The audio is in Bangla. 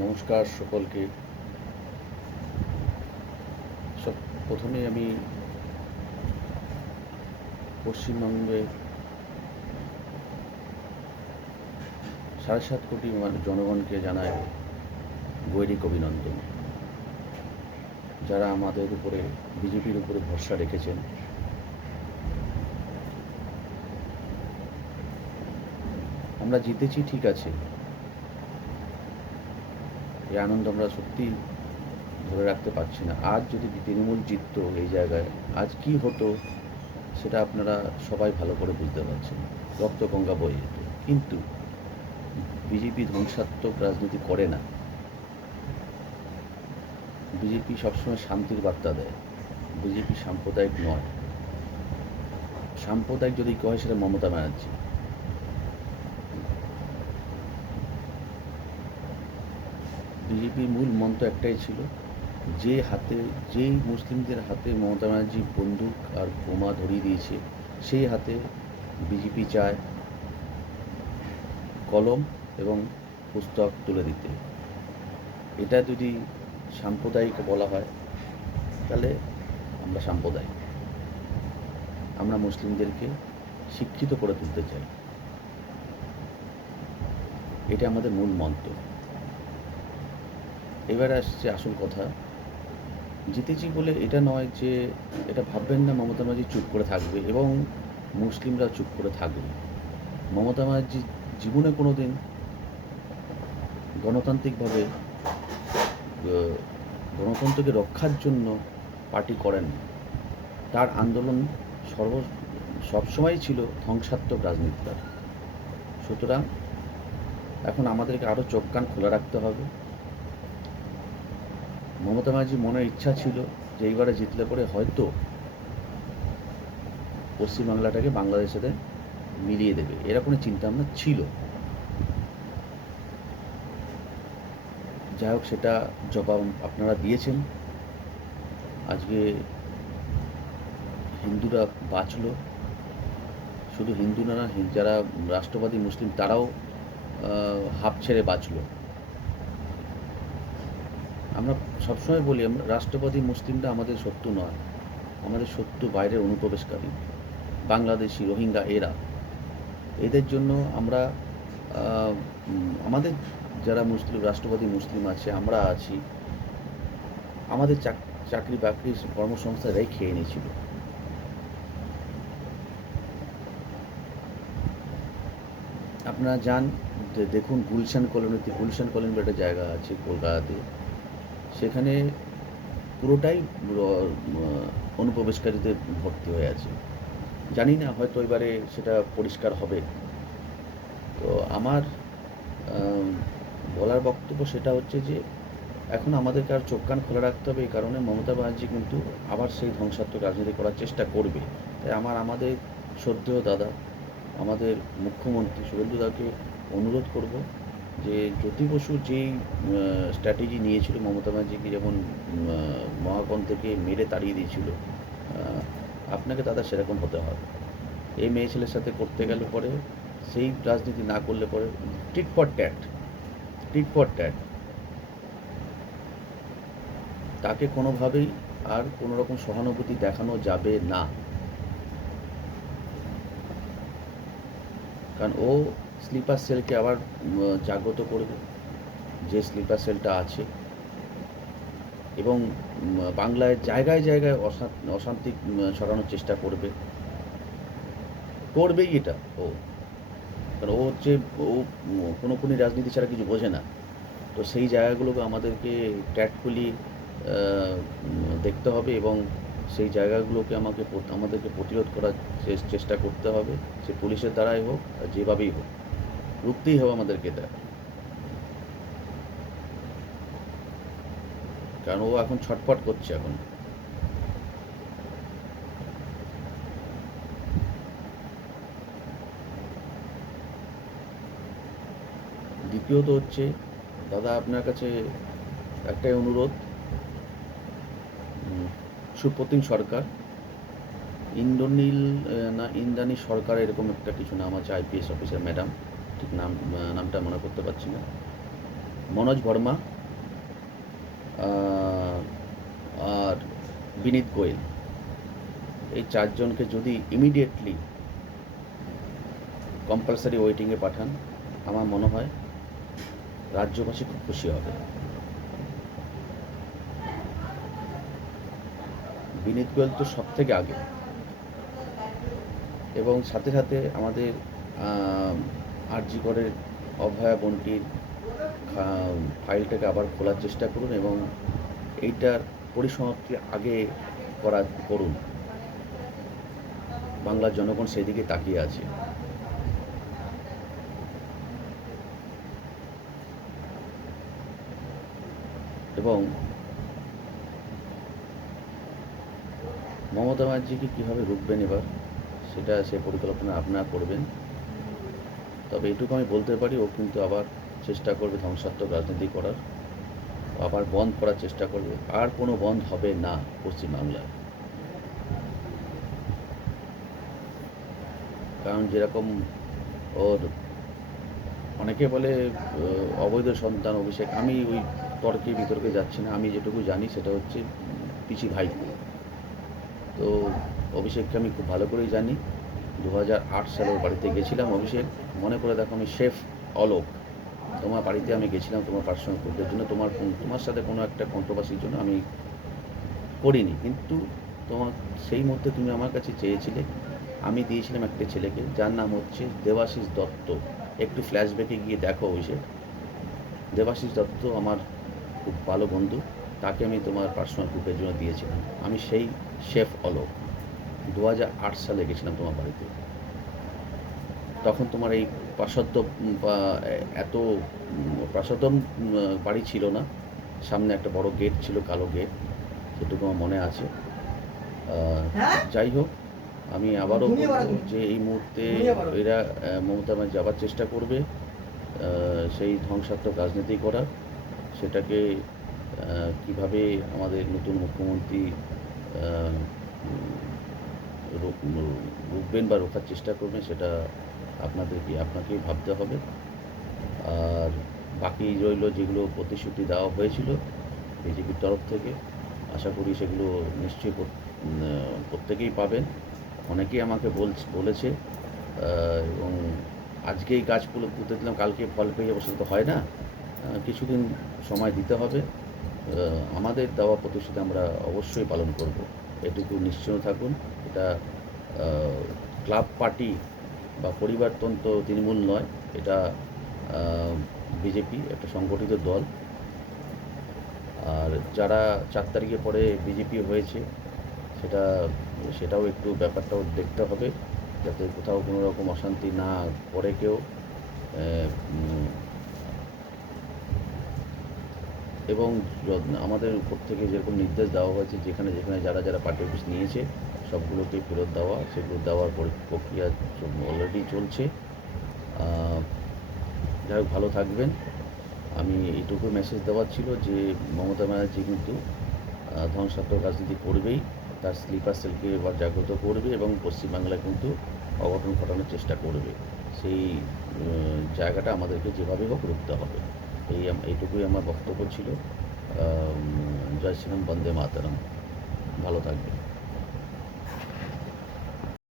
নমস্কার সকলকে। সব প্রথমে আমি পশ্চিমবঙ্গে 7.5 কোটি জনগণকে জানাই গৈরিক অভিনন্দন, যারা আমাদের উপরে বিজেপির উপরে ভরসা রেখেছেন। আমরা জিতেছি, ঠিক আছে, এই আনন্দ আমরা সত্যি ধরে রাখতে পারছি না। আজ যদি তৃণমূল জিততো এই জায়গায়, আজ কি হতো সেটা আপনারা সবাই ভালো করে বুঝতে পারছেন। রক্তগঙ্গা বয়ে যেত। কিন্তু বিজেপি ধ্বংসাত্মক রাজনীতি করে না। বিজেপি সবসময় শান্তির বার্তা দেয়। বিজেপি সাম্প্রদায়িক নয়। সাম্প্রদায়িক যদি কয় সেটা মমতা ব্যানার্জি। বিজেপির মূল মন্ত্র একটাই ছিল, যেই মুসলিমদের হাতে মমতা ব্যানার্জি বন্দুক আর বোমা ধরিয়ে দিয়েছে, সেই হাতে বিজেপি চায় কলম এবং পুস্তক তুলে দিতে। এটা যদি সাম্প্রদায়িক বলা হয় তাহলে আমরা সাম্প্রদায়িক। আমরা মুসলিমদেরকে শিক্ষিত করে তুলতে চাই, এটা আমাদের মূল মন্ত্র। এবার আসছে আসল কথা। জিতেছি বলে এটা নয় যে, এটা ভাববেন না মমতা ব্যানার্জি চুপ করে থাকবে এবং মুসলিমরা চুপ করে থাকবে। মমতা ব্যানার্জি জীবনে কোনো দিন গণতান্ত্রিকভাবে গণতন্ত্রকে রক্ষার জন্য পার্টি করেন। তার আন্দোলন সবসময়ই ছিল ধ্বংসাত্মক রাজনীতির। সুতরাং এখন আমাদেরকে আরও চোখ কান খোলা রাখতে হবে। মমতা ব্যানার্জির মনের ইচ্ছা ছিল যে এইবারে জিতলে পরে হয়তো পশ্চিমবাংলাটাকে বাংলাদেশের সাথে মিলিয়ে দেবে, এরকম চিন্তাভাবনা ছিল। যাই হোক, সেটা জবাব আপনারা দিয়েছেন। আজকে হিন্দুরা বাঁচল। শুধু হিন্দু না, যারা রাষ্ট্রবাদী মুসলিম তারাও হাঁপ ছেড়ে বাঁচল। আমরা সবসময় বলি, আমরা রাষ্ট্রবাদী মুসলিমরা আমাদের শত্রু নয়, আমাদের শত্রু বাইরের অনুপ্রবেশকারী, বাংলাদেশি, রোহিঙ্গা, এদের জন্য আমরা আমাদের যারা মুসলিম রাষ্ট্রবাদী মুসলিম আছে, আমরা আছি, আমাদের চাকরি বাকরি কর্মসংস্থান এরাই খেয়ে নিয়েছিল। আপনারা যান, দেখুন গুলশান কলোনি বলে একটা জায়গা আছে কলকাতাতে, সেখানে পুরোটাই অনুপ্রবেশকারীতে ভর্তি হয়ে আছে। জানি না, হয়তো এবারে সেটা পরিষ্কার হবে। তো আমার বলার বক্তব্য সেটা হচ্ছে যে, এখন আমাদেরকে আর চোখ কান খোলা রাখতে হবে। এই কারণে মমতা ব্যানার্জি কিন্তু আবার সেই ধ্বংসাত্মক রাজনীতি করার চেষ্টা করবে। তাই আমাদের শ্রদ্ধেয় দাদা, আমাদের মুখ্যমন্ত্রী শুভেন্দুদাকে অনুরোধ করব যে, জ্যোতি বসু যেই স্ট্র্যাটেজি নিয়েছিল মমতা ব্যানার্জিকে, যেমন মহাকন থেকে মেরে তাড়িয়ে দিয়েছিল, আপনাকে দাদা সেরকম হতে হবে। এই মেয়ে ছেলের সাথে করতে গেলে পরে, সেই রাজনীতি না করলে পরে টিট ফর ট্যাট, তাকে কোনোভাবেই আর কোনো রকম সহানুভূতি দেখানো যাবে না। কারণ ও স্লিপার সেলকে আবার জাগ্রত করবে, যে স্লিপার সেলটা আছে, এবং বাংলায় জায়গায় জায়গায় অশান্তি ছড়ানোর চেষ্টা করবেই এটা ও। কারণ ও হচ্ছে, ও কোনো রাজনীতি ছাড়া কিছু বোঝে না। তো সেই জায়গাগুলোকে আমাদেরকে ট্যাক্টফুলি দেখতে হবে এবং সেই জায়গাগুলোকে আমাদেরকে প্রতিরোধ করার চেষ্টা করতে হবে। সে পুলিশের দ্বারাই হোক আর যেভাবেই হোক, রুখতেই হবে আমাদেরকে এটা। কারণ ও এখন ছটফট করছে এখন। দ্বিতীয়ত হচ্ছে, দাদা আপনার কাছে একটাই অনুরোধ, সুপ্রতিম সরকার, ইন্দ্রাণী সরকার, এরকম একটা কিছু নাম আছে, আইপিএস অফিসার ম্যাডাম, ঠিক নামটা মনে করতে পারছি না। মনোজ ভার্মা আর বিনীত গোয়েল, এই চারজনকে যদি ইমিডিয়েটলি কম্পালসারি ওয়েটিংয়ে পাঠান, আমার মনে হয় রাজ্যবাসী খুব খুশি হবে। বিনীত গোয়েল তো সব থেকে আগে, এবং সাথে সাথে আমাদের আরজি করের অভয়া বন্টির ফাইলটাকে আবার খোলার চেষ্টা করুন এবং এইটার পরিসমাপ্তি আগে করুন। বাংলার জনগণ সেদিকে তাকিয়ে আছে। এবং মমতা ব্যানার্জিকে কীভাবে রুখবেন এবার, সেটা সে পরিকল্পনা আপনারা করবেন। তবে এটুকু আমি বলতে পারি, ও কিন্তু আবার চেষ্টা করবে ধ্বংসাত্মক রাজনীতি করার, আবার বন্ধ করার চেষ্টা করবে। আর কোনো বন্ধ হবে না পশ্চিমবাংলায়। কারণ যেরকম ওর অনেকে বলে অবৈধ সন্তান অভিষেক, আমি ওই তর্কে বিতর্কে যাচ্ছি না। আমি যেটুকু জানি সেটা হচ্ছে পিসি ভাইপো। তো অভিষেককে আমি খুব ভালো করেই জানি। 2008 সালে ওর বাড়িতে গেছিলাম। অভিষেক, মনে করে দেখো, আমি শেফ অলোক, তোমার বাড়িতে আমি গেছিলাম তোমার পার্সোনাল করদের জন্য, তোমার সাথে কোনো একটা কন্ট্রোভার্সির জন্য আমি করিনি, কিন্তু তোমার সেই মুহূর্তে তুমি আমার কাছে চেয়েছিলে, আমি দিয়েছিলাম একটা ছেলেকে যার নাম হচ্ছে দেবাশিস দত্ত। একটু ফ্ল্যাশব্যাকে গিয়ে দেখো অভিষেক, দেবাশিস দত্ত আমার খুব ভালো বন্ধু, তাকে আমি তোমার পার্সোনাল গ্রুপের জন্য দিয়েছিলাম। আমি সেই শেফ অলোক 2008 সালে গেছিলাম তোমার বাড়িতে। তখন তোমার এই প্রাসাদ্য বা এত প্রাসাদম বাড়ি ছিল না, সামনে একটা বড় গেট ছিল, কালো গেট, সেটুকু আমার মনে আছে। যাই হোক, আমি আবারও বলব যে এই মুহূর্তে এরা মমতা ব্যানার্জি যাওয়ার চেষ্টা করবে সেই ধ্বংসাত্মক রাজনীতি করার। সেটাকে কিভাবে আমাদের নতুন মুখ্যমন্ত্রী রুখবেন বা রোখার চেষ্টা করবেন, সেটা আপনাকেই ভাবতে হবে। আর বাকি রইল যেগুলো প্রতিশ্রুতি দেওয়া হয়েছিল বিজেপির তরফ থেকে, আশা করি সেগুলো নিশ্চয়ই প্রত্যেকেই পাবেন। অনেকেই আমাকে বলেছে, এবং আজকেই গাছগুলো পুঁতে দিলাম, কালকে ফল পেয়ে যাবো, সেটা তো হয় না। কিছুদিন সময় দিতে হবে। আমাদের দেওয়া প্রতিশ্রুতি আমরা অবশ্যই পালন করব, এটুকু নিশ্চয় থাকুন। এটা ক্লাব পার্টি বা পরিবারতন্ত্র তৃণমূল নয়, এটা বিজেপি একটা সংগঠিত দল। আর যারা 4 তারিখে পরে বিজেপি হয়েছে, সেটাও একটু ব্যাপারটাও দেখতে হবে, যাতে কোথাও কোনো রকম অশান্তি না করে কেউ। এবং আমাদের উপর থেকে যেরকম নির্দেশ দেওয়া হয়েছে, যেখানে যারা পার্টি অফিস নিয়েছে সবগুলোকে ফেরত দেওয়া, সেগুলো দেওয়ার প্রক্রিয়া অলরেডি চলছে। যাই হোক, ভালো থাকবেন। আমি এইটুকু মেসেজ দেওয়ার ছিল যে মমতা ব্যানার্জি কিন্তু ধ্বংসাত্মক রাজনীতি করবেই, তার স্লিপার সেলকে এবার জাগ্রত করবে এবং পশ্চিমবাংলায় কিন্তু অঘটন ঘটানোর চেষ্টা করবে। সেই জায়গাটা আমাদেরকে যেভাবে হোক রুখতে হবে। এইটুকুই আমার বক্তব্য ছিল। জয় শ্রীরাম, বন্দে মাতরম। ভালো থাকবে।